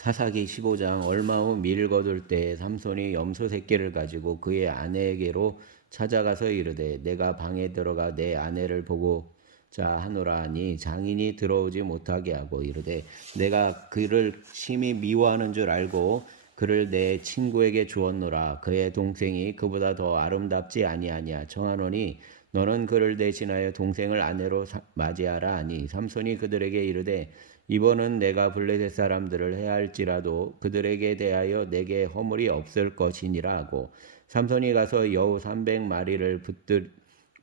사사기 15장 얼마 후 밀 거둘 때에 삼손이 염소 새끼를 가지고 그의 아내에게로 찾아가서 이르되 내가 방에 들어가 내 아내를 보고자 하노라 하니 장인이 들어오지 못하게 하고 이르되 내가 그를 심히 미워하는 줄 알고 그를 내 친구에게 주었노라. 그의 동생이 그보다 더 아름답지 아니하냐. 청하노니 너는 그를 대신하여 동생을 아내로 맞이하라 하니 삼손이 그들에게 이르되 이번은 내가 블레셋 사람들을 해할지라도 그들에게 대하여 내게 허물이 없을 것이니라 하고 삼손이 가서 여우 300마리를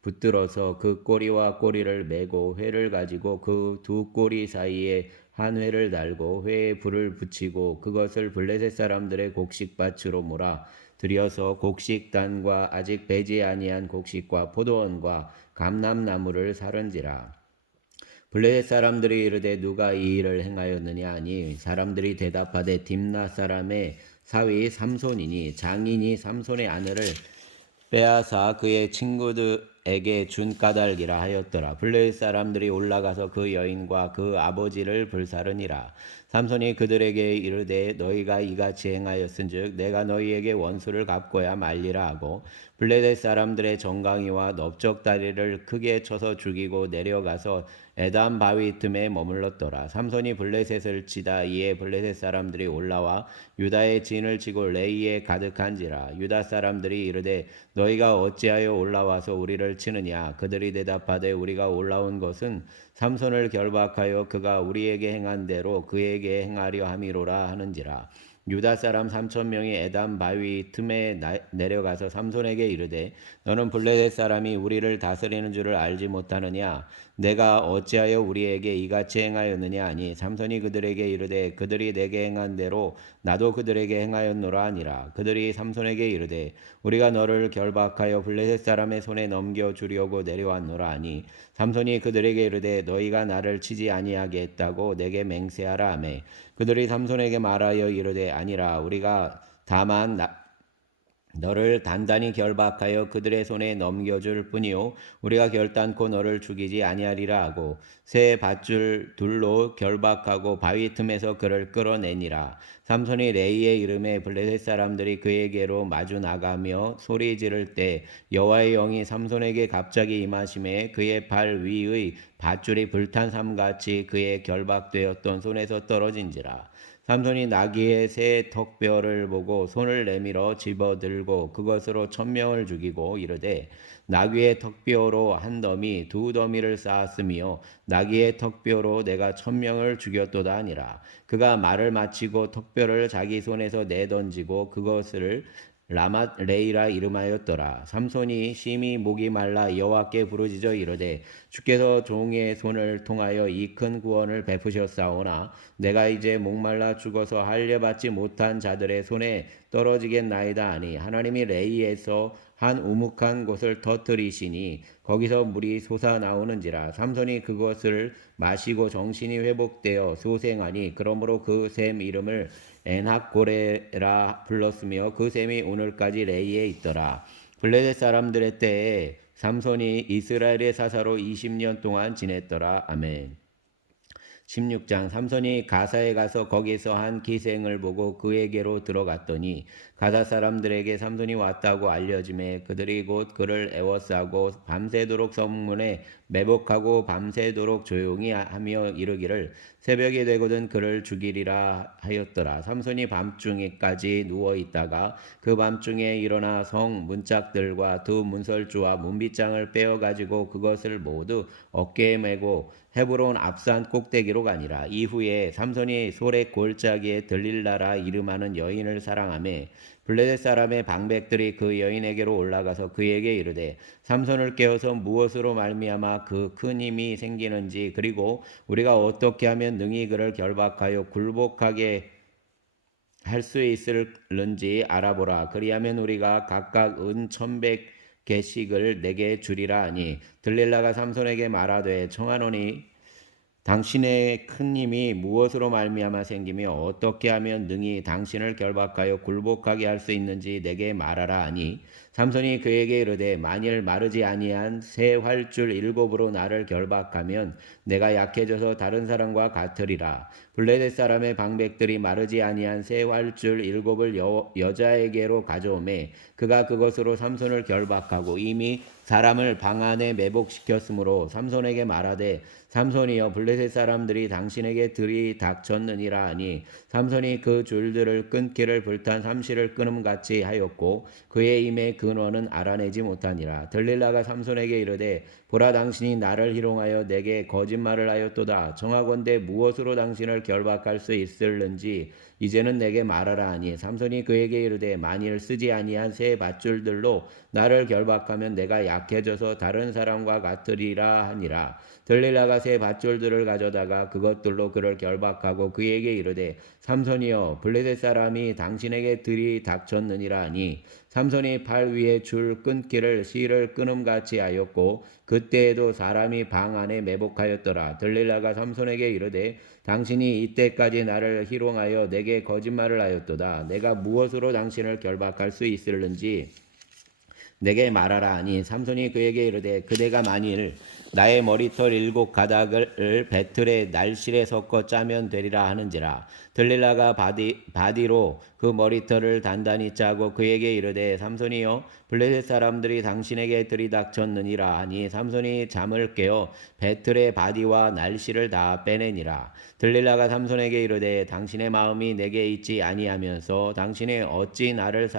붙들어서 그 꼬리와 꼬리를 매고 회를 가지고 그 두 꼬리 사이에 한 회를 달고 회에 불을 붙이고 그것을 블레셋 사람들의 곡식밭으로 몰아 들여서 곡식단과 아직 배지 아니한 곡식과 포도원과 감람나무를 사른지라. 블레셋 사람들이 이르되 누가 이 일을 행하였느냐 하니 사람들이 대답하되 딥나 사람의 사위 삼손이니 장인이 삼손의 아내를 빼앗아 그의 친구들에게 준 까닭이라 하였더라. 블레셋 사람들이 올라가서 그 여인과 그 아버지를 불사르니라. 삼손이 그들에게 이르되 너희가 이같이 행하였은즉 내가 너희에게 원수를 갚고야 말리라 하고 블레셋 사람들의 정강이와 넓적다리를 크게 쳐서 죽이고 내려가서 에담 바위 틈에 머물렀더라. 삼손이 블레셋을 치다 이에 블레셋 사람들이 올라와 유다의 진을 치고 레이에 가득한지라. 유다 사람들이 이르되 너희가 어찌하여 올라와서 우리를 치느냐. 그들이 대답하되 우리가 올라온 것은 삼손을 결박하여 그가 우리에게 행한 대로 그에게 행하려 함이로라 하는지라. 유다 사람 3,000명이 에담 바위 틈에 내려가서 삼손에게 이르되 너는 블레셋 사람이 우리를 다스리는 줄을 알지 못하느냐. 내가 어찌하여 우리에게 이같이 행하였느냐 하니 삼손이 그들에게 이르되 그들이 내게 행한 대로 나도 그들에게 행하였노라 하니라. 그들이 삼손에게 이르되 우리가 너를 결박하여 블레셋 사람의 손에 넘겨주려고 내려왔노라 하니 삼손이 그들에게 이르되 너희가 나를 치지 아니하게 했다고 내게 맹세하라 하매 그들이 삼손에게 말하여 이르되 아니라 우리가 다만 너를 단단히 결박하여 그들의 손에 넘겨줄 뿐이요 우리가 결단코 너를 죽이지 아니하리라 하고 새 밧줄 둘로 결박하고 바위 틈에서 그를 끌어내니라. 삼손이 레이의 이름에 블레셋 사람들이 그에게로 마주 나가며 소리 지를 때 여호와의 영이 삼손에게 갑자기 임하심에 그의 발 위의 밧줄이 불탄 삼같이 그의 결박되었던 손에서 떨어진지라. 삼손이 나귀의 새 턱뼈를 보고 손을 내밀어 집어들고 그것으로 1,000명을 죽이고 이르되 나귀의 턱뼈로 한 더미 두 더미를 쌓았으며 나귀의 턱뼈로 내가 1,000명을 죽였도다 하니라. 그가 말을 마치고 턱뼈를 자기 손에서 내던지고 그것을 라맛 레이라 이름하였더라. 삼손이 심히 목이 말라 여호와께 부르짖어 이르되 주께서 종의 손을 통하여 이 큰 구원을 베푸셨사오나 내가 이제 목말라 죽어서 할례받지 못한 자들의 손에 떨어지겠나이다 하니 하나님이 레이에서 한 우묵한 곳을 터뜨리시니 거기서 물이 솟아나오는지라. 삼손이 그것을 마시고 정신이 회복되어 소생하니 그러므로 그 샘 이름을 엔학고레라 불렀으며 그 샘이 오늘까지 레이에 있더라. 블레셋 사람들의 때에 삼손이 이스라엘의 사사로 20년 동안 지냈더라. 아멘. 16장 삼손이 가사에 가서 거기서 한 기생을 보고 그에게로 들어갔더니 가사 사람들에게 삼손이 왔다고 알려짐에 그들이 곧 그를 애워싸고 밤새도록 성문에 매복하고 밤새도록 조용히 하며 이르기를 새벽이 되거든 그를 죽이리라 하였더라. 삼손이 밤중에까지 누워있다가 그 밤중에 일어나 성 문짝들과 두 문설주와 문빗장을 빼어가지고 그것을 모두 어깨에 메고 헤브론 앞산 꼭대기로 가니라. 이후에 삼손이 소렉 골짜기에 들릴라라 이름하는 여인을 사랑하매 블레셋 사람의 방백들이 그 여인에게로 올라가서 그에게 이르되 삼손을 깨워서 무엇으로 말미암아 그 큰 힘이 생기는지 그리고 우리가 어떻게 하면 능히 그를 결박하여 굴복하게 할 수 있을는지 알아보라. 그리하면 우리가 각각 은 1,100개씩을 내게 주리라 하니 들릴라가 삼손에게 말하되 청하노니 당신의 큰 힘이 무엇으로 말미암아 생기며 어떻게 하면 능히 당신을 결박하여 굴복하게 할 수 있는지 내게 말하라 하니 삼손이 그에게 이르되 만일 마르지 아니한 새 활줄 7으로 나를 결박하면 내가 약해져서 다른 사람과 같으리라. 블레셋 사람의 방백들이 마르지 아니한 새 활줄 7을 여자에게로 가져오매 그가 그것으로 삼손을 결박하고 이미 사람을 방 안에 매복시켰으므로 삼손에게 말하되 삼손이여 블레셋 사람들이 당신에게 들이닥쳤느니라 하니 삼손이 그 줄들을 끊기를 불탄 삼시를 끊음같이 하였고 그의 힘의 근원은 알아내지 못하니라. 들릴라가 삼손에게 이르되 보라 당신이 나를 희롱하여 내게 거짓말을 하였도다. 청하건대 무엇으로 당신을 결박할 수 있을는지 이제는 내게 말하라 하니 삼손이 그에게 이르되 만일 쓰지 아니한 새 밧줄들로 나를 결박하면 내가 약해져서 다른 사람과 같으리라 하니라. 들릴라가 새 밧줄들을 가져다가 그것들로 그를 결박하고 그에게 이르되 삼손이여 블레셋 사람이 당신에게 들이닥쳤느니라 하니 삼손이 팔 위에 줄 끊기를 실을 끊음같이 하였고 그때에도 사람이 방 안에 매복하였더라. 들릴라가 삼손에게 이르되 당신이 이때까지 나를 희롱하여 내게 거짓말을 하였도다. 내가 무엇으로 당신을 결박할 수 있을는지 내게 말하라 하니 삼손이 그에게 이르되 그대가 만일 나의 머리털 7가닥을 배틀에 날실에 섞어 짜면 되리라 하는지라. 들릴라가 바디로 그 머리털을 단단히 짜고 그에게 이르되 삼손이여 블레셋 사람들이 당신에게 들이닥쳤느니라 하니 삼손이 잠을 깨어 배틀의 바디와 날실을 다 빼내니라. 들릴라가 삼손에게 이르되 당신의 마음이 내게 있지 아니하면서 당신이 어찌 나를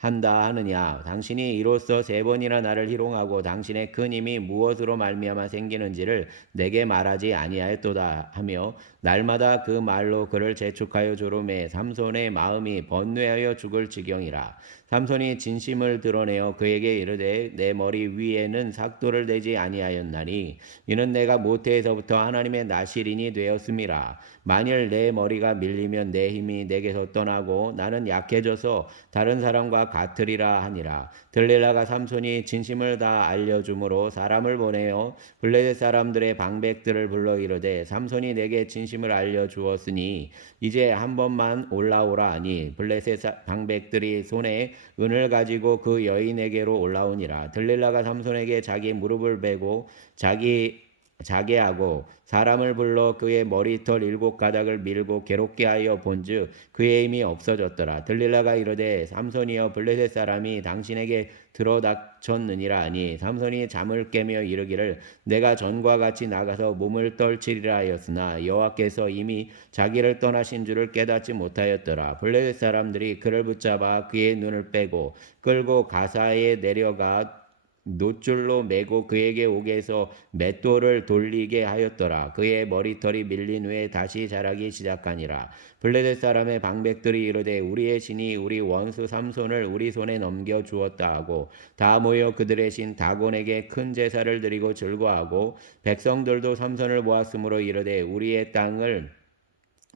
한다 하느냐. 당신이 이로써 3번이나 나를 희롱하고 당신의 큰 힘이 무엇으로 말미암아 생기는지를 내게 말하지 아니하였도다 하며 날마다 그 말로 그를 재촉하여 조르매 삼손의 마음이 번뇌하여 죽을 지경이라. 삼손이 진심을 드러내어 그에게 이르되 내 머리 위에는 삭도를 대지 아니하였나니 이는 내가 모태에서부터 하나님의 나실인이 되었음이라. 만일 내 머리가 밀리면 내 힘이 내게서 떠나고 나는 약해져서 다른 사람과 같으리라 하니라. 들릴라가 삼손이 진심을 다 알려주므로 사람을 보내어 블레셋 사람들의 방백들을 불러 이르되 삼손이 내게 진심을 알려주었으니 이제 한 번만 올라오라 하니 블레셋 방백들이 손에 은을 가지고 그 여인에게로 올라오니라. 들릴라가 삼손에게 자기 무릎을 베고 자게 하고 사람을 불러 그의 머리털 7가닥을 밀고 괴롭게 하여 본즉 그의 힘이 없어졌더라. 들릴라가 이르되 삼손이여 블레셋 사람이 당신에게 들어닥쳤느니라 하니 삼손이 잠을 깨며 이르기를 내가 전과 같이 나가서 몸을 떨치리라 하였으나 여호와께서 이미 자기를 떠나신 줄을 깨닫지 못하였더라. 블레셋 사람들이 그를 붙잡아 그의 눈을 빼고 끌고 가사에 내려가 놋줄로 매고 그에게 옥에 해서 맷돌을 돌리게 하였더라. 그의 머리털이 밀린 후에 다시 자라기 시작하니라. 블레셋 사람의 방백들이 이르되 우리의 신이 우리 원수 삼손을 우리 손에 넘겨 주었다 하고 다 모여 그들의 신 다곤에게 큰 제사를 드리고 즐거워하고 백성들도 삼손을 보았으므로 이르되 우리의 땅을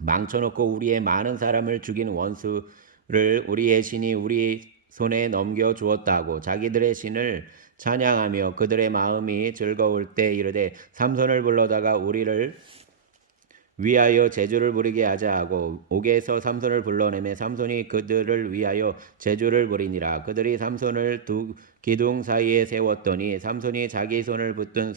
망쳐놓고 우리의 많은 사람을 죽인 원수를 우리의 신이 우리 손에 넘겨 주었다고 자기들의 신을 찬양하며 그들의 마음이 즐거울 때 이르되 삼손을 불러다가 우리를 위하여 제주를 부리게 하자 하고 옥에서 삼손을 불러내매 삼손이 그들을 위하여 제주를 부리니라. 그들이 삼손을 두 기둥 사이에 세웠더니 삼손이 자기 손을 붙든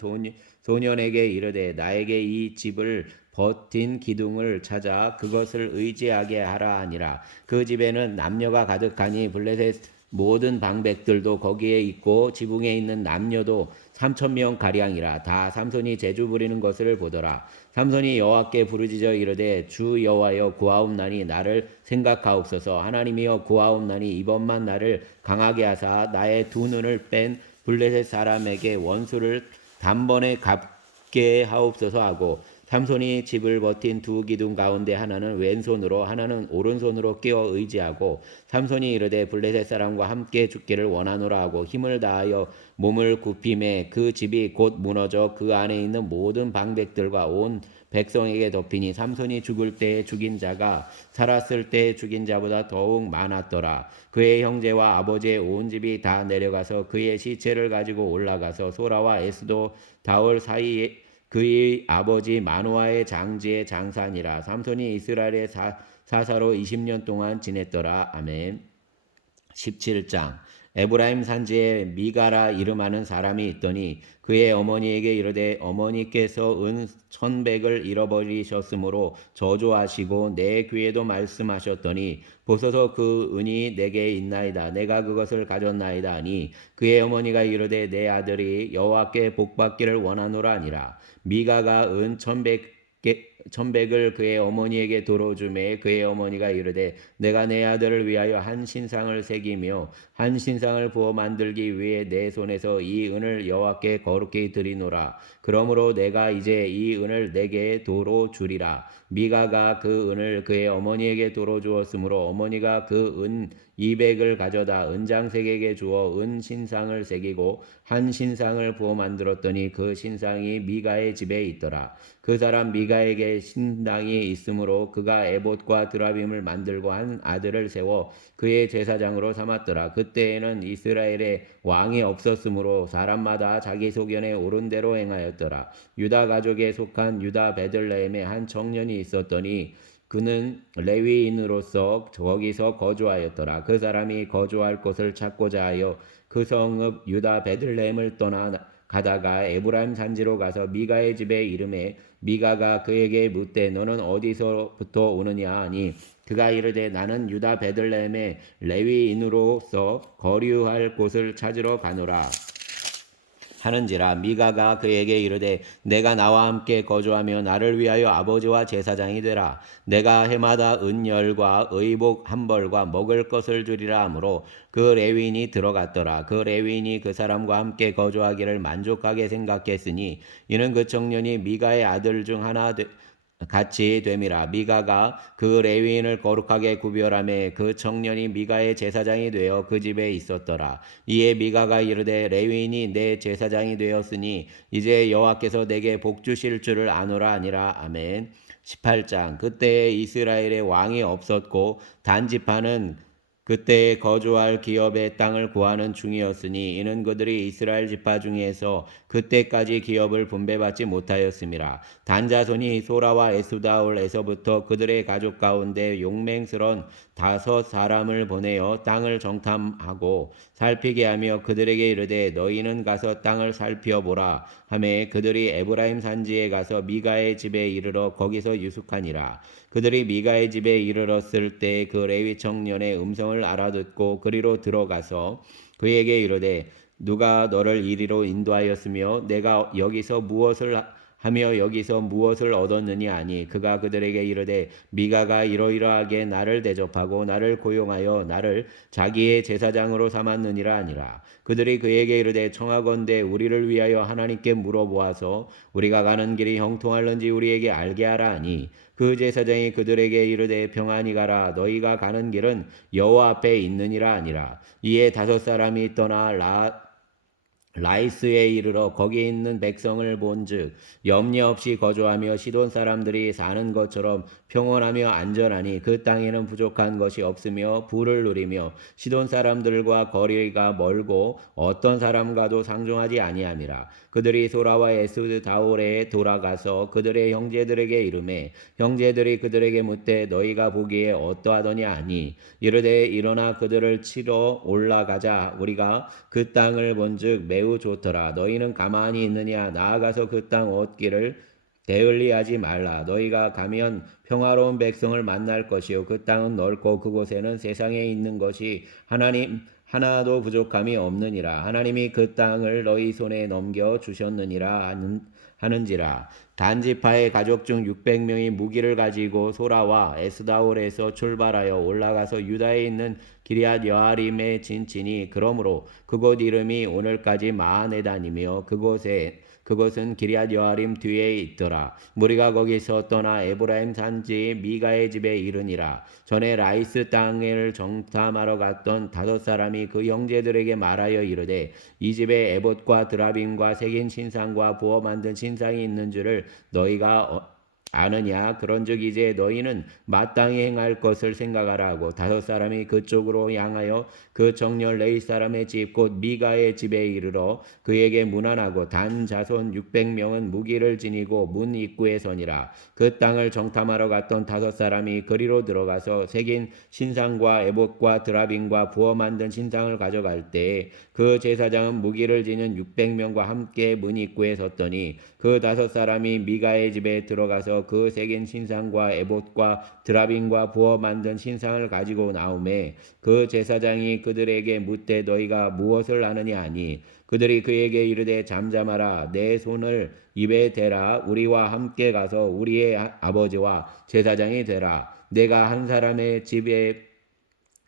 소년에게 이르되 나에게 이 집을 버틴 기둥을 찾아 그것을 의지하게 하라 하니라. 그 집에는 남녀가 가득하니 블레셋 모든 방백들도 거기에 있고 지붕에 있는 남녀도 3,000명 가량이라. 다 삼손이 제주 부리는 것을 보더라. 삼손이 여호와께 부르짖어 이르되 주 여호와여 구하옵나니 나를 생각하옵소서. 하나님이여 구하옵나니 이번만 나를 강하게 하사 나의 두 눈을 뺀 블레셋 사람에게 원수를 단번에 갚게 하옵소서 하고 삼손이 집을 버틴 두 기둥 가운데 하나는 왼손으로 하나는 오른손으로 끼워 의지하고 삼손이 이르되 블레셋 사람과 함께 죽기를 원하노라 하고 힘을 다하여 몸을 굽히매 그 집이 곧 무너져 그 안에 있는 모든 방백들과 온 백성에게 덮이니 삼손이 죽을 때에 죽인 자가 살았을 때에 죽인 자보다 더욱 많았더라. 그의 형제와 아버지의 온 집이 다 내려가서 그의 시체를 가지고 올라가서 소라와 에스도 다올 사이에 그 그의 아버지 마노아의 장지의 장사니라. 삼손이 이스라엘의 사사로 20년 동안 지냈더라. 아멘. 17장. 에브라임 산지에 미가라 이름하는 사람이 있더니 그의 어머니에게 이르되 어머니께서 은 1,100을 잃어버리셨으므로 저주하시고 내 귀에도 말씀하셨더니 보소서 그 은이 내게 있나이다. 내가 그것을 가졌나이다 하니 그의 어머니가 이르되 내 아들이 여호와께 복받기를 원하노라 하니라. 미가가 은 1,100을 그의 어머니에게 도로 주매 그의 어머니가 이르되 내가 내 아들을 위하여 한 신상을 새기며 한 신상을 부어 만들기 위해 내 손에서 이 은을 여호와께 거룩히 드리노라. 그러므로 내가 이제 이 은을 내게 도로 주리라. 미가가 그 은을 그의 어머니에게 도로 주었으므로 어머니가 그 은 200을 가져다 은장색에게 주어 은 신상을 새기고 한 신상을 부어 만들었더니 그 신상이 미가의 집에 있더라. 그 사람 미가에게 신당이 있으므로 그가 에봇과 드라빔을 만들고 한 아들을 세워 그의 제사장으로 삼았더라. 그때에는 이스라엘에 왕이 없었으므로 사람마다 자기 소견에 옳은 대로 행하였더라. 유다 가족에 속한 유다 베들레헴에 한 청년이 있었더니 그는 레위인으로서 거기서 거주하였더라. 그 사람이 거주할 곳을 찾고자 하여 그 성읍 유다 베들레헴을 떠나 가다가 에브라임 산지로 가서 미가의 집에 이르매 미가가 그에게 묻되 너는 어디서부터 오느냐 하니 그가 이르되 나는 유다 베들레헴의 레위인으로서 거류할 곳을 찾으러 가노라 하는지라. 미가가 그에게 이르되 내가 나와 함께 거주하며 나를 위하여 아버지와 제사장이 되라. 내가 해마다 은열과 의복 한 벌과 먹을 것을 주리라 하므로 그 레위인이 들어갔더라. 그 레위인이 그 사람과 함께 거주하기를 만족하게 생각했으니 이는 그 청년이 미가의 아들 중 하나 같이 됨이라. 미가가 그 레위인을 거룩하게 구별하며 그 청년이 미가의 제사장이 되어 그 집에 있었더라. 이에 미가가 이르되 레위인이 내 제사장이 되었으니 이제 여호와께서 내게 복 주실 줄을 아노라 아니라. 아멘. 18장. 그때에 이스라엘에 왕이 없었고 단지파는 그때에 거주할 기업의 땅을 구하는 중이었으니 이는 그들이 이스라엘 지파 중에서 그때까지 기업을 분배받지 못하였음이라. 단자손이 소라와 에수다올에서부터 그들의 가족 가운데 용맹스런 5 사람을 보내어 땅을 정탐하고 살피게 하며 그들에게 이르되 너희는 가서 땅을 살펴보라 하매 그들이 에브라임 산지에 가서 미가의 집에 이르러 거기서 유숙하니라. 그들이 미가의 집에 이르렀을 때 그 레위 청년의 음성을 알아듣고 그리로 들어가서 그에게 이르되 누가 너를 이리로 인도하였으며 내가 여기서 무엇을 하며 여기서 무엇을 얻었느냐 하니 그가 그들에게 이르되 미가가 이러이러하게 나를 대접하고 나를 고용하여 나를 자기의 제사장으로 삼았느니라 하니라. 그들이 그에게 이르되 청하건대 우리를 위하여 하나님께 물어보아서 우리가 가는 길이 형통할는지 우리에게 알게 하라 하니 그 제사장이 그들에게 이르되 평안히 가라. 너희가 가는 길은 여호와 앞에 있느니라 하니라. 이에 5 사람이 떠나 라이스에 이르러 거기 있는 백성을 본즉 염려 없이 거주하며 시돈 사람들이 사는 것처럼 평온하며 안전하니 그 땅에는 부족한 것이 없으며 부를 누리며 시돈 사람들과 거리가 멀고 어떤 사람과도 상종하지 아니함이라. 그들이 소라와 에스다올에 돌아가서 그들의 형제들에게 이르매 형제들이 그들에게 묻되 너희가 보기에 어떠하더냐 하니 이르되 일어나 그들을 치러 올라가자. 우리가 그 땅을 본즉 매우 좋더라. 너희는 가만히 있느냐? 나아가서 그 땅 얻기를 게을리하지 말라. 너희가 가면 평화로운 백성을 만날 것이요 그 땅은 넓고 그곳에는 세상에 있는 것이 하나도 부족함이 없느니라. 하나님이 그 땅을 너희 손에 넘겨 주셨느니라 하는지라. 단지파의 가족 중 600명이 무기를 가지고 소라와 에스다올에서 출발하여 올라가서 유다에 있는 기럇 여아림에 진치니 그러므로 그곳 이름이 오늘까지 마하네단이며 그것은 기럇 여아림 뒤에 있더라. 무리가 거기서 떠나 에브라임 산지 미가의 집에 이르니라. 전에 라이스 땅을 정탐하러 갔던 5 사람이 그 형제들에게 말하여 이르되 이 집에 에봇과 드라빔과 새긴 신상과 부어 만든 신상이 있는 줄을 너희가 아느냐? 그런즉 이제 너희는 마땅히 행할 것을 생각하라 하고 5사람이 그쪽으로 향하여 그 정렬 레위 사람의 집 곧 미가의 집에 이르러 그에게 문안하고 단 자손 600명은 무기를 지니고 문 입구에 서니라. 그 땅을 정탐하러 갔던 5사람이 그리로 들어가서 새긴 신상과 에봇과 드라빔과 부어 만든 신상을 가져갈 때에 그 제사장은 무기를 지닌 600명과 함께 문 입구에 섰더니 그 5사람이 미가의 집에 들어가서 그 새긴 신상과 에봇과 드라빔과 부어 만든 신상을 가지고 나오매 그 제사장이 그들에게 묻되 너희가 무엇을 하느냐 하니 그들이 그에게 이르되 잠잠하라 내 손을 입에 대라 우리와 함께 가서 우리의 아버지와 제사장이 되라 내가 한 사람의 집에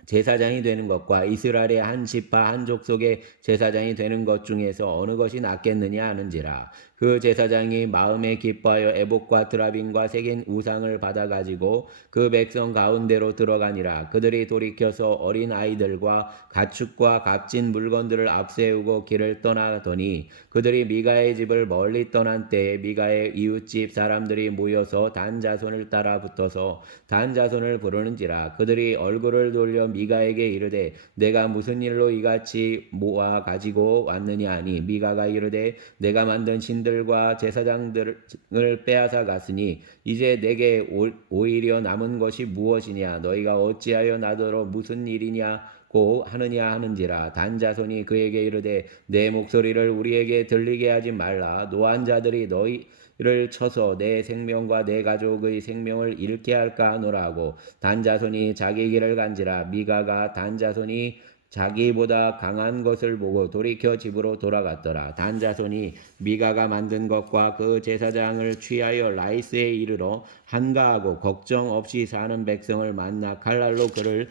제사장이 되는 것과 이스라엘의 한 지파 한 족속의 제사장이 되는 것 중에서 어느 것이 낫겠느냐 하는지라. 그 제사장이 마음에 기뻐하여 에봇과 드라빔과 새긴 우상을 받아가지고 그 백성 가운데로 들어가니라. 그들이 돌이켜서 어린 아이들과 가축과 값진 물건들을 앞세우고 길을 떠나더니 그들이 미가의 집을 멀리 떠난 때에 미가의 이웃집 사람들이 모여서 단 자손을 따라 붙어서 단 자손을 부르는지라. 그들이 얼굴을 돌려 미가에게 이르되 내가 무슨 일로 이같이 모아 가지고 왔느냐 하니 미가가 이르되 내가 만든 신들과 제사장들을 빼앗아 갔으니 이제 내게 오히려 남은 것이 무엇이냐 너희가 어찌하여 나더러 무슨 일이냐고 하느냐 하는지라. 단 자손이 그에게 이르되 내 목소리를 우리에게 들리게 하지 말라. 노한 자들이 너희를 쳐서 내 생명과 내 가족의 생명을 잃게 할까 하노라 하고 단 자손이 자기 길을 간지라. 미가가 단 자손이 자기보다 강한 것을 보고 돌이켜 집으로 돌아갔더라. 단 자손이 미가가 만든 것과 그 제사장을 취하여 라이스에 이르러 한가하고 걱정 없이 사는 백성을 만나 칼날로 그를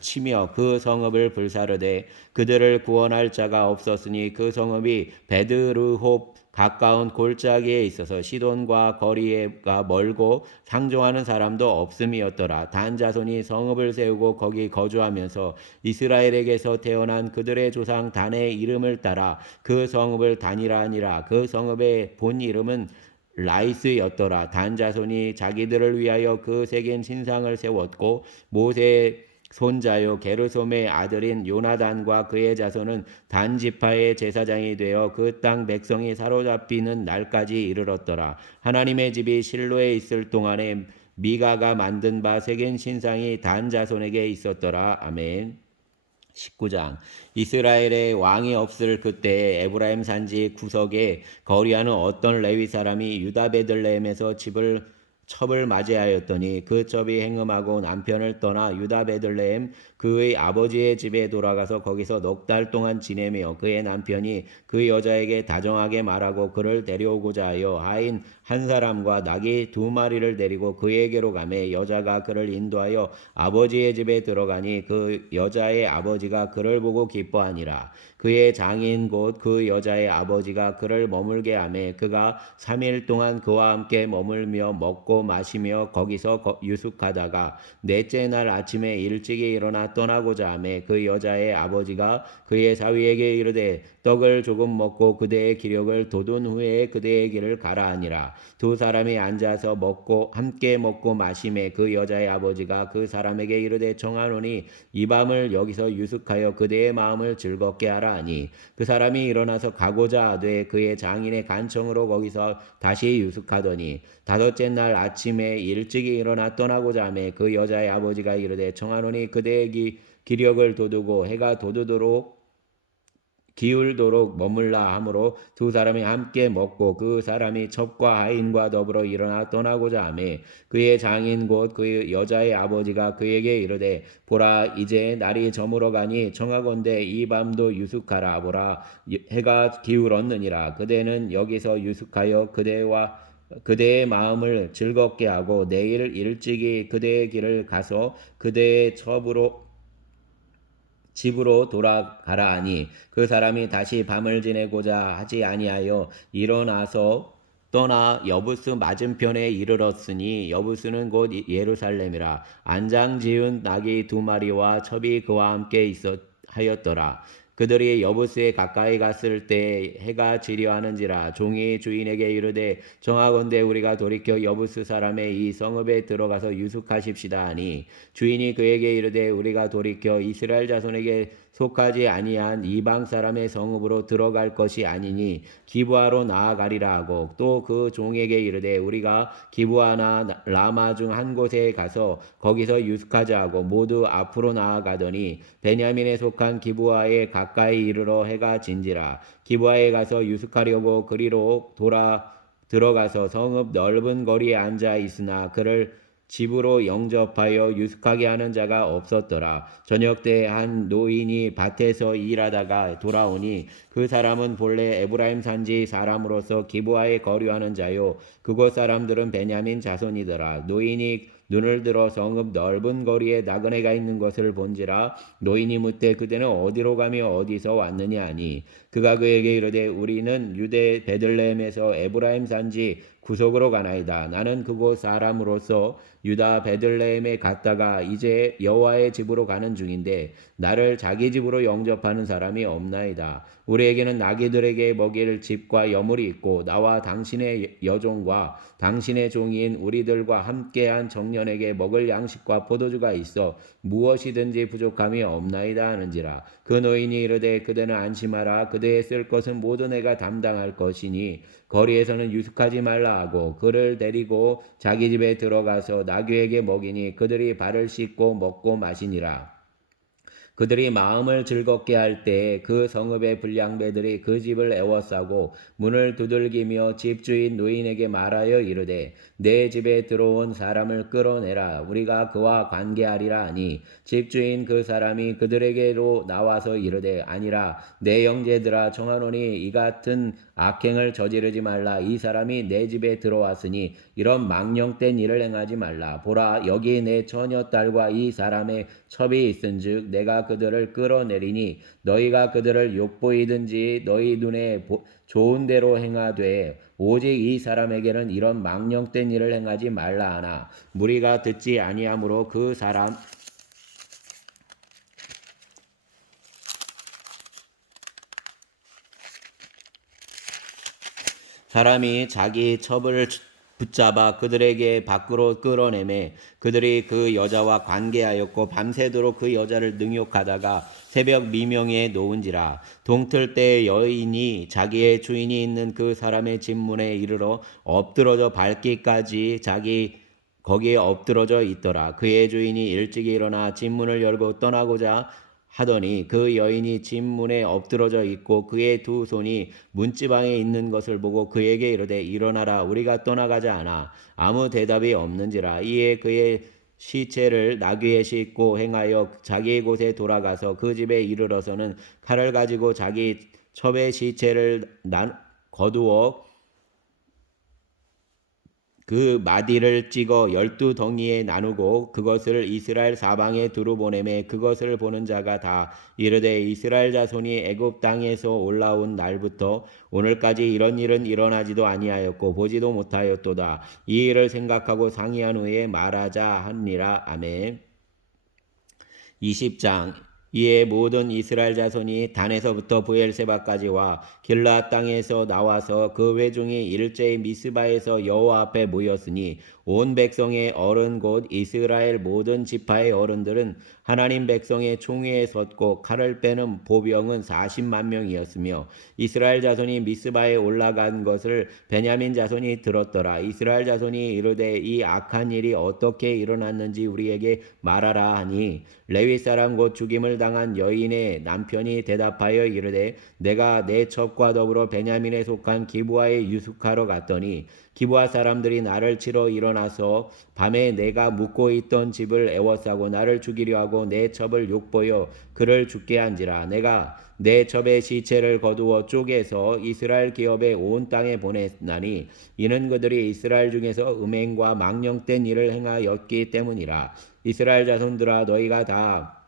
치며 그 성읍을 불사르되 그들을 구원할 자가 없었으니 그 성읍이 베드르홉 가까운 골짜기에 있어서 시돈과 거리가 멀고 상종하는 사람도 없음이었더라. 단 자손이 성읍을 세우고 거기 거주하면서 이스라엘에게서 태어난 그들의 조상 단의 이름을 따라 그 성읍을 단이라 하니라. 그 성읍의 본 이름은 라이스였더라. 단 자손이 자기들을 위하여 그 새긴 신상을 세웠고 모세의 손자요 게르솜의 아들인 요나단과 그의 자손은 단 지파의 제사장이 되어 그 땅 백성이 사로잡히는 날까지 이르렀더라. 하나님의 집이 실로에 있을 동안에 미가가 만든 바 새긴 신상이 단 자손에게 있었더라. 아멘. 19장 이스라엘의 왕이 없을 그때에 에브라임 산지 구석에 거리하는 어떤 레위 사람이 유다 베들레헴에서 첩을 맞이하였더니 그 첩이 행음하고 남편을 떠나 유다 베들레헴 그의 아버지의 집에 돌아가서 거기서 넉 달 동안 지내며 그의 남편이 그 여자에게 다정하게 말하고 그를 데려오고자 하여 하인 한 사람과 나귀 2마리를 데리고 그에게로 가매 여자가 그를 인도하여 아버지의 집에 들어가니 그 여자의 아버지가 그를 보고 기뻐하니라. 그의 장인 곧 그 여자의 아버지가 그를 머물게 하매 그가 3일 동안 그와 함께 머물며 먹고 마시며 거기서 유숙하다가 넷째 날 아침에 일찍이 일어나 떠나고자 하매 그 여자의 아버지가 그의 사위에게 이르되 떡을 조금 먹고 그대의 기력을 돋운 후에 그대의 길을 가라 하니라. 2사람이 앉아서 함께 먹고 마시매 그 여자의 아버지가 그 사람에게 이르되 청하노니 이 밤을 여기서 유숙하여 그대의 마음을 즐겁게 하라 하니 그 사람이 일어나서 가고자 하되 그의 장인의 간청으로 거기서 다시 유숙하더니 5째 날 아침에 일찍이 일어나 떠나고자 하매 그 여자의 아버지가 이르되 청하노니 그대의 기력을 돋우고 해가 기울도록 머물라 하므로 2사람이 함께 먹고 그 사람이 첩과 하인과 더불어 일어나 떠나고자 하매 그의 장인 곧 그 여자의 아버지가 그에게 이르되 보라 이제 날이 저물어 가니 청하건대 이 밤도 유숙하라. 보라 해가 기울었느니라. 그대는 여기서 유숙하여 그대의 마음을 즐겁게 하고 내일 일찍이 그대의 길을 가서 그대의 집으로 돌아가라 하니 그 사람이 다시 밤을 지내고자 하지 아니하여 일어나서 떠나 여부스 맞은편에 이르렀으니 여부스는 곧 예루살렘이라. 안장 지은 나귀 2마리와 첩이 그와 함께 하였더라. 그들이 여부스에 가까이 갔을 때 해가 지려 하는지라. 종이 주인에게 이르되 정하건대 우리가 돌이켜 여부스 사람의 이 성읍에 들어가서 유숙하십시다 하니 주인이 그에게 이르되 우리가 돌이켜 이스라엘 자손에게 속하지 아니한 이방 사람의 성읍으로 들어갈 것이 아니니 기브아로 나아가리라 하고 또 그 종에게 이르되 우리가 기브아나 라마 중 한 곳에 가서 거기서 유숙하자 하고 모두 앞으로 나아가더니 베냐민에 속한 기브아에 가까이 이르러 해가 진지라. 기브아에 가서 유숙하려고 그리로 들어가서 성읍 넓은 거리에 앉아 있으나 그를 집으로 영접하여 유숙하게 하는 자가 없었더라. 저녁 때 한 노인이 밭에서 일하다가 돌아오니 그 사람은 본래 에브라임 산지 사람으로서 기브아에 거류하는 자요 그곳 사람들은 베냐민 자손이더라. 노인이 눈을 들어 성읍 넓은 거리에 나그네가 있는 것을 본지라. 노인이 묻되 그대는 어디로 가며 어디서 왔느냐 하니 그가 그에게 이르되 우리는 유대 베들레헴에서 에브라임 산지 구속으로 가나이다. 나는 그곳 사람으로서 유다 베들레헴에 갔다가 이제 여호와의 집으로 가는 중인데 나를 자기 집으로 영접하는 사람이 없나이다. 우리에게는 나귀들에게 먹일 집과 여물이 있고 나와 당신의 여종과 당신의 종인 우리들과 함께한 청년에게 먹을 양식과 포도주가 있어 무엇이든지 부족함이 없나이다 하는지라. 그 노인이 이르되 그대는 안심하라. 그대의 쓸 것은 모두 내가 담당할 것이니 거리에서는 유숙하지 말라 하고 그를 데리고 자기 집에 들어가서 나귀에게 먹이니 그들이 발을 씻고 먹고 마시니라. 그들이 마음을 즐겁게 할 때 그 성읍의 불량배들이 그 집을 애워싸고 문을 두들기며 집주인 노인에게 말하여 이르되 내 집에 들어온 사람을 끌어내라. 우리가 그와 관계하리라 하니 집주인 그 사람이 그들에게로 나와서 이르되 아니라 내 형제들아 청하노니 이 같은 악행을 저지르지 말라. 이 사람이 내 집에 들어왔으니 이런 망령된 일을 행하지 말라. 보라 여기 내 처녀딸과 이 사람의 첩이 있은즉 내가 그들을 끌어내리니 너희가 그들을 욕보이든지 너희 눈에 좋은 대로 행하되 오직 이 사람에게는 이런 망령된 일을 행하지 말라 하나 무리가 듣지 아니하므로 그 사람이 자기 첩을 붙잡아 그들에게 밖으로 끌어내매 그들이 그 여자와 관계하였고 밤새도록 그 여자를 능욕하다가 새벽 미명에 놓은지라. 동틀 때 여인이 자기의 주인이 있는 그 사람의 집 문에 이르러 엎드러져 밟기까지 거기에 엎드러져 있더라. 그의 주인이 일찍 일어나 집 문을 열고 떠나고자 하더니 그 여인이 집 문에 엎드러져 있고 그의 두 손이 문지방에 있는 것을 보고 그에게 이르되 일어나라 우리가 떠나가자 하나 아무 대답이 없는지라. 이에 그의 시체를 나귀에 싣고 행하여 자기 곳에 돌아가서 그 집에 이르러서는 칼을 가지고 자기 첩의 시체를 거두어 그 마디를 찍어 12덩이에 나누고 그것을 이스라엘 사방에 두루 보내매 그것을 보는 자가 다 이르되 이스라엘 자손이 애굽 땅에서 올라온 날부터 오늘까지 이런 일은 일어나지도 아니하였고 보지도 못하였도다. 이 일을 생각하고 상의한 후에 말하자 하니라. 아멘. 20장. 이에 모든 이스라엘 자손이 단에서부터 브엘세바까지와 길르앗 땅에서 나와서 그 회중이 일제히 미스바에서 여호와 앞에 모였으니 온 백성의 어른 곧 이스라엘 모든 지파의 어른들은 하나님 백성의 총회에 섰고 칼을 빼는 보병은 40만 명이었으며 이스라엘 자손이 미스바에 올라간 것을 베냐민 자손이 들었더라. 이스라엘 자손이 이르되 이 악한 일이 어떻게 일어났는지 우리에게 말하라 하니 레위 사람 곧 죽임을 당한 여인의 남편이 대답하여 이르되 내가 내 첩과 더불어 베냐민에 속한 기브아에 유숙하러 갔더니 기브아 사람들이 나를 치러 일어나서 밤에 내가 묵고 있던 집을 애워싸고 나를 죽이려 하고 내 첩을 욕보여 그를 죽게 한지라. 내가 내 첩의 시체를 거두어 쪼개서 이스라엘 기업의 온 땅에 보냈나니 이는 그들이 이스라엘 중에서 음행과 망령된 일을 행하였기 때문이라. 이스라엘 자손들아 너희가 다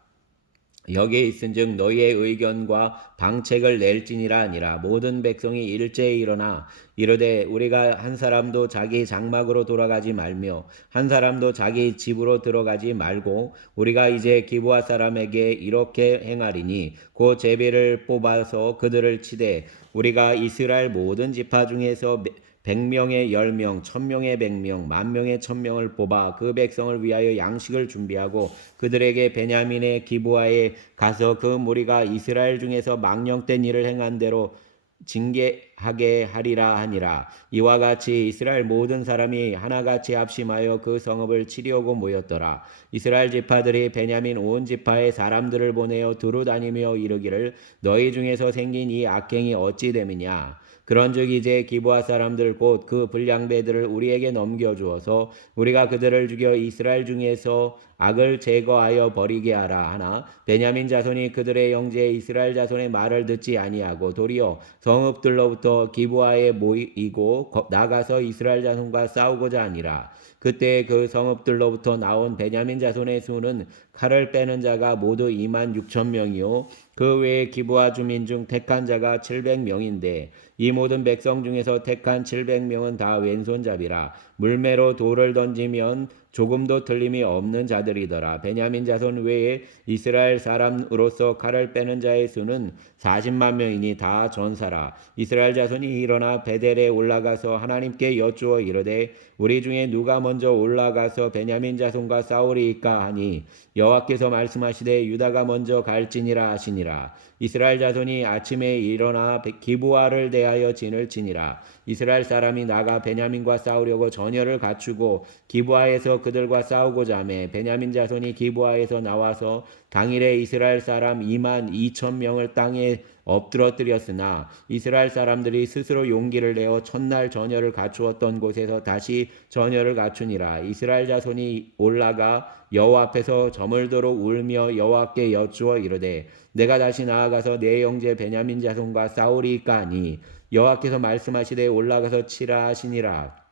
여기에 있은즉 너희의 의견과 방책을 낼지니라 아니라 모든 백성이 일제히 일어나 이르되 우리가 한 사람도 자기 장막으로 돌아가지 말며 한 사람도 자기 집으로 들어가지 말고 우리가 이제 기브아 사람에게 이렇게 행하리니 곧 제비를 뽑아서 그들을 치되 우리가 이스라엘 모든 지파 중에서 100명의 10명, 1000명의 100명, 10,000명의 1000명을 뽑아 그 백성을 위하여 양식을 준비하고 그들에게 베냐민의 기브아에 가서 그 무리가 이스라엘 중에서 망령된 일을 행한 대로 징계하게 하리라 하니라. 이와 같이 이스라엘 모든 사람이 하나같이 합심하여 그 성읍을 치려고 모였더라. 이스라엘 지파들이 베냐민 온 지파의 사람들을 보내어 두루 다니며 이르기를 너희 중에서 생긴 이 악행이 어찌 됨이냐. 그런즉 이제 기브아 사람들 곧 그 불량배들을 우리에게 넘겨주어서 우리가 그들을 죽여 이스라엘 중에서 악을 제거하여 버리게 하라 하나 베냐민 자손이 그들의 형제 이스라엘 자손의 말을 듣지 아니하고 도리어 성읍들로부터 기브아에 모이고 나가서 이스라엘 자손과 싸우고자 하니라. 그때 그 성읍들로부터 나온 베냐민 자손의 수는 칼을 빼는 자가 모두 26,000명이요 그 외에 기브아 주민 중 택한 자가 700명인데 이 모든 백성 중에서 택한 700명은 다 왼손잡이라 물매로 돌을 던지면 조금도 틀림이 없는 자들이더라. 베냐민 자손 외에 이스라엘 사람으로서 칼을 빼는 자의 수는 40만 명이니 다 전사라. 이스라엘 자손이 일어나 베델에 올라가서 하나님께 여쭈어 이르되 우리 중에 누가 먼저 올라가서 베냐민 자손과 싸우리이까 하니 여호와께서 말씀하시되 유다가 먼저 갈지니라 하시니라. 이스라엘 자손이 아침에 일어나 기브아를 대하여 진을 치니라. 이스라엘 사람이 나가 베냐민과 싸우려고 전열을 갖추고 기브아에서 그들과 싸우고자 하매 베냐민 자손이 기브아에서 나와서 당일에 이스라엘 사람 22,000명을 땅에 엎드러뜨렸으나 이스라엘 사람들이 스스로 용기를 내어 첫날 전열을 갖추었던 곳에서 다시 전열을 갖추니라. 이스라엘 자손이 올라가 여호와 앞에서 저물도록 울며 여호와께 여쭈어 이르되 내가 다시 나아가서 내 형제 베냐민 자손과 싸우리이까 하니 여호와께서 말씀하시되 올라가서 치라 하시니라.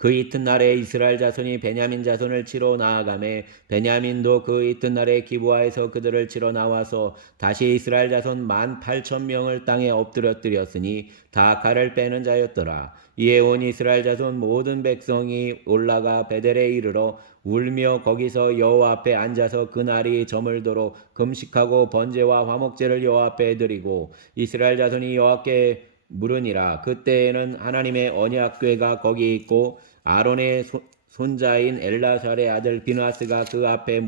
그 이튿날에 이스라엘 자손이 베냐민 자손을 치러 나아가매 베냐민도 그 이튿날에 기브아에서 그들을 치러 나와서 다시 이스라엘 자손 18,000명을 땅에 엎드려뜨렸으니 다 칼을 빼는 자였더라. 이에 온 이스라엘 자손 모든 백성이 올라가 베델에 이르러 울며 거기서 여호와 앞에 앉아서 그날이 저물도록 금식하고 번제와 화목제를 여호와 앞에 드리고 이스라엘 자손이 여호와께 물으니라. 그때에는 하나님의 언약궤가 거기 있고 아론의 손자인 엘라살의 아들 비누아스가 그 앞에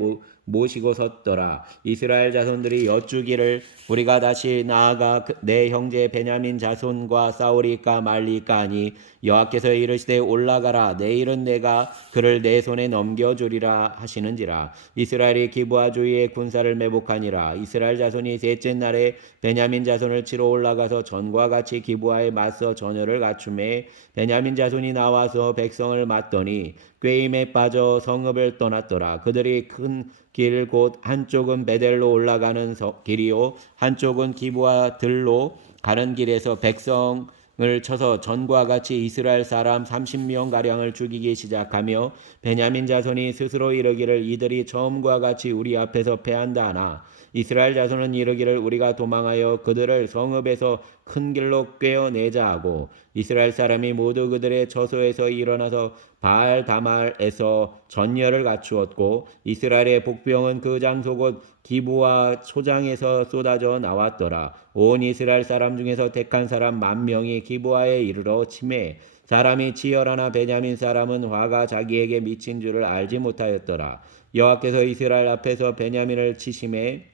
모시고 섰더라. 이스라엘 자손들이 여쭈기를 우리가 다시 나아가 내 형제 베냐민 자손과 싸우리까 말리까 하니 여호와께서 이르시되 올라가라. 내일은 내가 그를 내 손에 넘겨주리라 하시는지라. 이스라엘이 기브아 주위에 군사를 매복하니라. 이스라엘 자손이 셋째 날에 베냐민 자손을 치러 올라가서 전과 같이 기브아에 맞서 전열을 갖추매 베냐민 자손이 나와서 백성을 맞더니 꾀임에 빠져 성읍을 떠났더라. 그들이 큰 길 곧 한쪽은 베델로 올라가는 길이요 한쪽은 기브아 들로 가는 길에서 백성을 쳐서 전과 같이 이스라엘 사람 30명 가량을 죽이기 시작하며 베냐민 자손이 스스로 이르기를 이들이 처음과 같이 우리 앞에서 패한다 하나 이스라엘 자손은 이르기를 우리가 도망하여 그들을 성읍에서 큰 길로 꿰어내자 하고 이스라엘 사람이 모두 그들의 처소에서 일어나서 바알 다말에서 전열을 갖추었고 이스라엘의 복병은 그 장소 곧 기브아 소장에서 쏟아져 나왔더라. 온 이스라엘 사람 중에서 택한 사람 10,000명이 기브아에 이르러 치매 사람이 치열하나 베냐민 사람은 화가 자기에게 미친 줄을 알지 못하였더라. 여호와께서 이스라엘 앞에서 베냐민을 치심에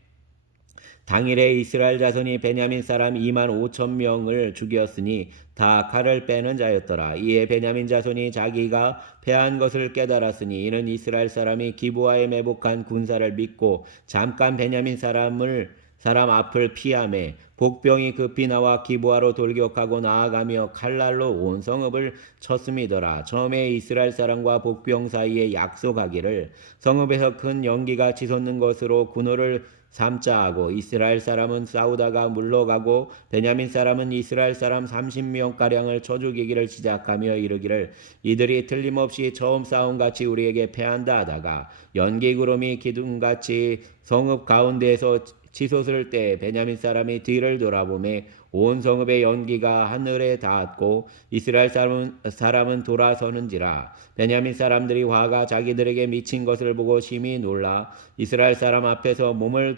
당일에 이스라엘 자손이 베냐민 사람 25,000명을 죽였으니 다 칼을 빼는 자였더라. 이에 베냐민 자손이 자기가 패한 것을 깨달았으니 이는 이스라엘 사람이 기브아에 매복한 군사를 믿고 잠깐 베냐민 사람을 사람 앞을 피하매 복병이 급히 나와 기브아로 돌격하고 나아가며 칼날로 온 성읍을 쳤음이더라. 처음에 이스라엘 사람과 복병 사이에 약속하기를 성읍에서 큰 연기가 치솟는 것으로 군호를 삼자 하고 이스라엘 사람은 싸우다가 물러가고 베냐민 사람은 이스라엘 사람 30명가량을 쳐 죽이기를 시작하며 이르기를 이들이 틀림없이 처음 싸움같이 우리에게 패한다 하다가 연기 구름이 기둥같이 성읍 가운데에서 치솟을 때 베냐민 사람이 뒤를 돌아보매 온 성읍의 연기가 하늘에 닿았고 이스라엘 사람은 돌아서는지라. 베냐민 사람들이 화가 자기들에게 미친 것을 보고 심히 놀라 이스라엘 사람 앞에서 몸을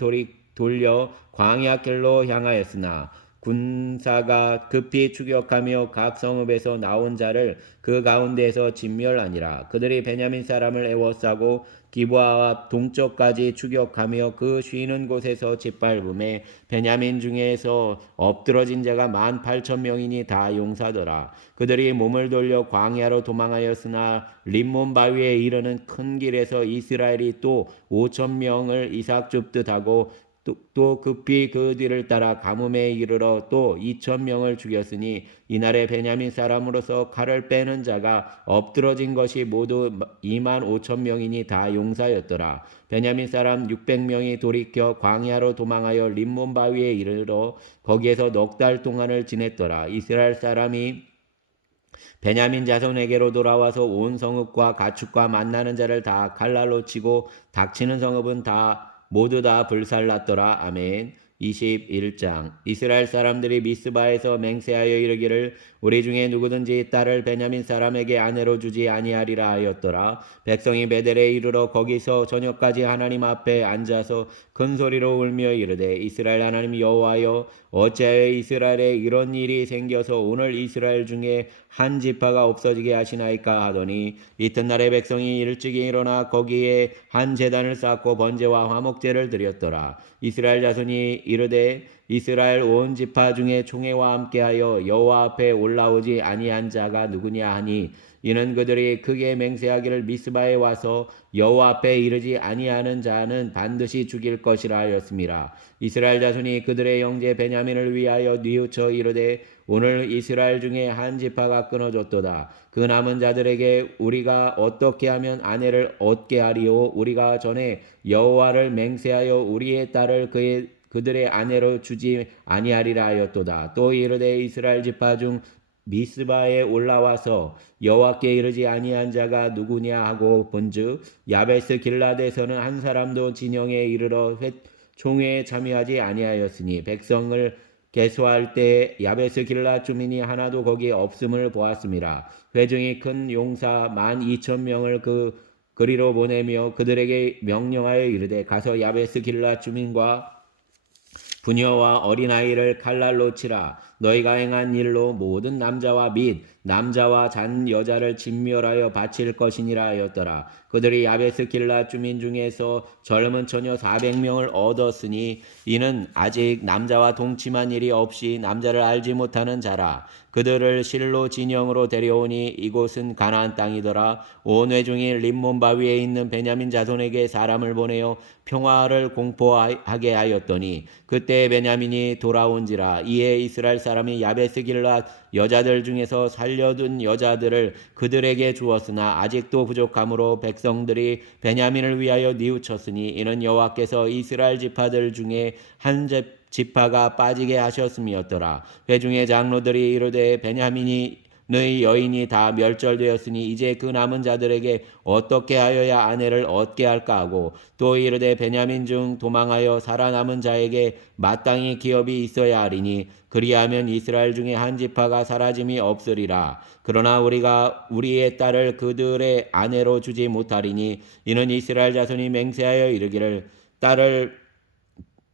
돌려 광야 길로 향하였으나 군사가 급히 추격하며 각 성읍에서 나온 자를 그 가운데에서 진멸하니라. 그들이 베냐민 사람을 애워싸고 기브아와 동쪽까지 추격하며 그 쉬는 곳에서 짓밟음에 베냐민 중에서 엎드러진 자가 18,000명이니 다 용사더라. 그들이 몸을 돌려 광야로 도망하였으나 림몬 바위에 이르는 큰 길에서 이스라엘이 또 5,000명을 이삭 줍듯 하고 또 급히 그 뒤를 따라 가뭄에 이르러 또 2,000명을 죽였으니 이날에 베냐민 사람으로서 칼을 빼는 자가 엎드러진 것이 모두 25,000명이니 다 용사였더라. 베냐민 사람 600명이 돌이켜 광야로 도망하여 림몬 바위에 이르러 거기에서 넉 달 동안을 지냈더라. 이스라엘 사람이 베냐민 자손에게로 돌아와서 온 성읍과 가축과 만나는 자를 다 칼날로 치고 닥치는 성읍은 모두 다 불살랐더라. 아멘. 21장 이스라엘 사람들이 미스바에서 맹세하여 이르기를 우리 중에 누구든지 딸을 베냐민 사람에게 아내로 주지 아니하리라 하였더라. 백성이 베델에 이르러 거기서 저녁까지 하나님 앞에 앉아서 큰 소리로 울며 이르되 이스라엘 하나님 여호와여 어찌하여 이스라엘에 이런 일이 생겨서 오늘 이스라엘 중에 한 지파가 없어지게 하시나이까 하더니 이튿날에 백성이 일찍이 일어나 거기에 한 제단을 쌓고 번제와 화목제를 드렸더라. 이스라엘 자손이 이르되 이스라엘 온 지파 중에 총회와 함께하여 여호와 앞에 올라오지 아니한 자가 누구냐 하니 이는 그들이 크게 맹세하기를 미스바에 와서 여호와 앞에 이르지 아니하는 자는 반드시 죽일 것이라 하였습니다. 이스라엘 자손이 그들의 형제 베냐민을 위하여 뉘우쳐 이르되 오늘 이스라엘 중에 한 지파가 끊어졌도다. 그 남은 자들에게 우리가 어떻게 하면 아내를 얻게 하리요? 우리가 전에 여호와를 맹세하여 우리의 딸을 그들의 아내로 주지 아니하리라 하였도다. 또 이르되 이스라엘 지파 중 미스바에 올라와서 여호와께 이르지 아니한 자가 누구냐 하고 본즉 야베스 길라데서는 한 사람도 진영에 이르러 총회에 참여하지 아니하였으니 백성을 계수할 때 야베스 길라 주민이 하나도 거기에 없음을 보았습니다. 회중이 큰 용사 12,000명을 그리로 보내며 그들에게 명령하여 이르되 가서 야베스 길라 주민과 부녀와 어린아이를 칼날로 치라. 너희가 행한 일로 모든 남자와 및 남자와 잔 여자를 진멸하여 바칠 것이니라 하였더라. 그들이 야베스 길라 주민 중에서 젊은 처녀 400명을 얻었으니 이는 아직 남자와 동침한 일이 없이 남자를 알지 못하는 자라. 그들을 실로 진영으로 데려오니 이곳은 가나안 땅이더라. 온 회중이 림몬 바위에 있는 베냐민 자손에게 사람을 보내어 평화를 공포하게 하였더니 그때 베냐민이 돌아온지라. 이에 이스라엘 사람이 야베스 길라 여자들 중에서 살려둔 여자들을 그들에게 주었으나 아직도 부족하므로 백성들이 베냐민을 위하여 뉘우쳤으니 이는 여호와께서 이스라엘 지파들 중에 한 지파가 빠지게 하셨음이었더라. 회중의 장로들이 이르되 베냐민의 여인이 다 멸절되었으니 이제 그 남은 자들에게 어떻게 하여야 아내를 얻게 할까 하고 또 이르되 베냐민 중 도망하여 살아남은 자에게 마땅히 기업이 있어야 하리니 그리하면 이스라엘 중에 한 지파가 사라짐이 없으리라. 그러나 우리가 우리의 딸을 그들의 아내로 주지 못하리니 이는 이스라엘 자손이 맹세하여 이르기를 딸을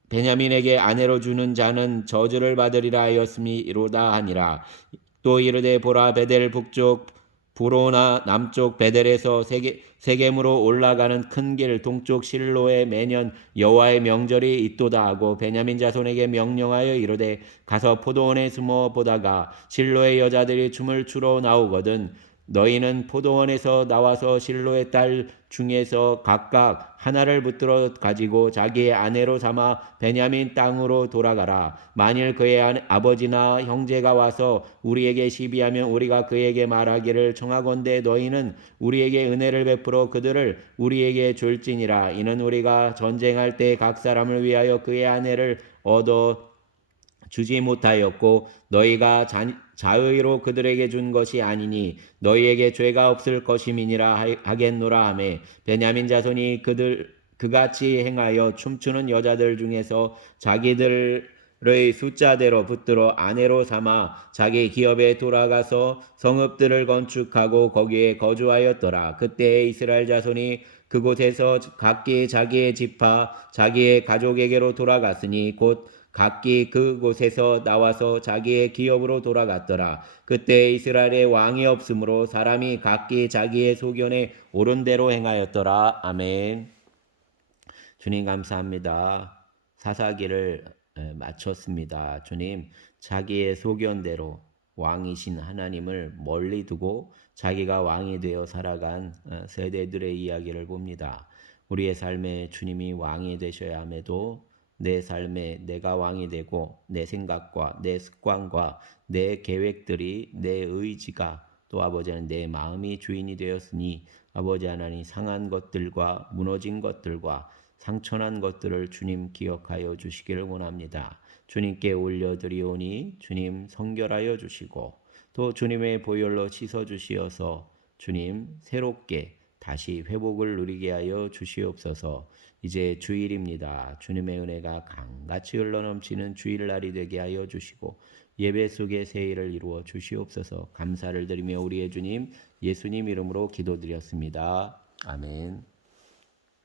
베냐민에게 아내로 주는 자는 저주를 받으리라 하였음이로다 하니라. 또 이르되 보라 베델 북쪽 부로나 남쪽 베델에서 세겜으로 올라가는 큰 길 동쪽 실로에 매년 여호와의 명절이 있도다 하고 베냐민 자손에게 명령하여 이르되 가서 포도원에 숨어 보다가 실로의 여자들이 춤을 추러 나오거든 너희는 포도원에서 나와서 실로의 딸 중에서 각각 하나를 붙들어 가지고 자기의 아내로 삼아 베냐민 땅으로 돌아가라. 만일 그의 아버지나 형제가 와서 우리에게 시비하면 우리가 그에게 말하기를 청하건대 너희는 우리에게 은혜를 베풀어 그들을 우리에게 줄지니라. 이는 우리가 전쟁할 때 각 사람을 위하여 그의 아내를 얻어 주지 못하였고 너희가 자의로 그들에게 준 것이 아니니 너희에게 죄가 없을 것임이니라 하겠노라 하매 베냐민 자손이 그같이 행하여 춤추는 여자들 중에서 자기들의 숫자대로 붙들어 아내로 삼아 자기 기업에 돌아가서 성읍들을 건축하고 거기에 거주하였더라. 그때 이스라엘 자손이 그곳에서 각기 자기의 지파 자기의 가족에게로 돌아갔으니 곧 각기 그곳에서 나와서 자기의 기업으로 돌아갔더라. 그때 이스라엘에 왕이 없으므로 사람이 각기 자기의 소견에 옳은 대로 행하였더라. 아멘. 주님 감사합니다. 사사기를 마쳤습니다. 주님 자기의 소견대로 왕이신 하나님을 멀리 두고 자기가 왕이 되어 살아간 세대들의 이야기를 봅니다. 우리의 삶에 주님이 왕이 되셔야 함에도 내 삶에 내가 왕이 되고 내 생각과 내 습관과 내 계획들이 내 의지가 또 아버지 하나님 내 마음이 주인이 되었으니 아버지 하나님 상한 것들과 무너진 것들과 상처난 것들을 주님 기억하여 주시기를 원합니다. 주님께 올려드리오니 주님 성결하여 주시고 또 주님의 보혈로 씻어 주시어서 주님 새롭게 다시 회복을 누리게 하여 주시옵소서. 이제 주일입니다. 주님의 은혜가 강같이 흘러넘치는 주일날이 되게 하여 주시고 예배 속에 새 일을 이루어 주시옵소서. 감사를 드리며 우리의 주님 예수님 이름으로 기도드렸습니다. 아멘.